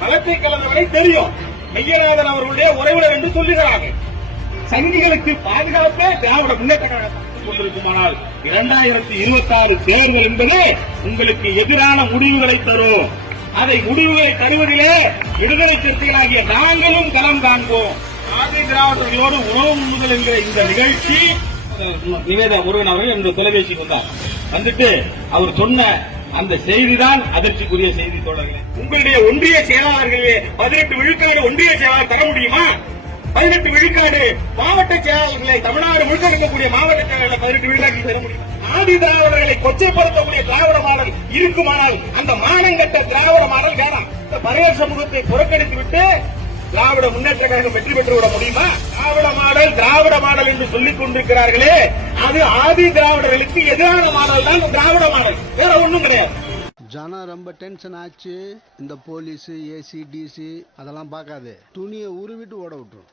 பலத்தை கலந்தவரை தெரியும். மெய்யநாதன் அவர்களுடைய உறவினர் என்று சொல்லுகிறார்கள். சங்கிகளுக்கு பாதுகாப்பே திராவிட முன்னேற்ற கழகம் கொண்டிருக்குமானால் 2026 தேர்தல் என்பது உங்களுக்கு எதிரான முடிவுகளை தரும். அதை முடிவுகளை தருவதிலே விடுதலை சிறுத்தைகளாகிய நாங்களும் களம் காண்போம். ஆதி திராவிடர்களோடு உணவு உண்ணுதல் என்கிற இந்த நிகழ்ச்சி நிவேதா முருகன் அவர்கள் என்னுடைய தொலைபேசி வந்தார். வந்துட்டு அவர் சொன்ன அந்த செய்திதான் அதிர்ச்சிக்குரிய செய்தி. தோழர்களே, உங்களுடைய ஒன்றிய செயலாளர்களே 18 விழுக்காடு ஒன்றிய செயலாளர் தர முடியுமா? 18 விழுக்காடு மாவட்ட செயலாளர்களை தமிழ்நாடு முழுக்க இருக்கக்கூடிய மாவட்ட செயலாளர் 18 விழுக்காடு தர முடியும். ஆதி திராவிடர்களை கொச்சைப்படுத்தக்கூடிய திராவிட மாடல் இருக்குமானால் அந்த மானங்கட்ட திராவிட மாடல் வேணாம். இந்த பறையர் சமூகத்தை புறக்கணித்துவிட்டு திராவிட முன்னேற்ற கழகம் வெற்றி பெற்றுவிட முடியுமா? திராவிட மாடல் என்று சொல்லிக் கொண்டிருக்கிறார்களே, அது ஆதி திராவிடர்களுக்கு எதிரான மாடல் தான் திராவிட மாடல், வேற ஒண்ணும் கிடையாது. ஜனம் ரொம்ப டென்ஷன் ஆச்சு. இந்த போலீஸ், ஏசி, டிசி அதெல்லாம் பார்க்காது, துணியை உருவிட்டு ஓட விட்டுரும்.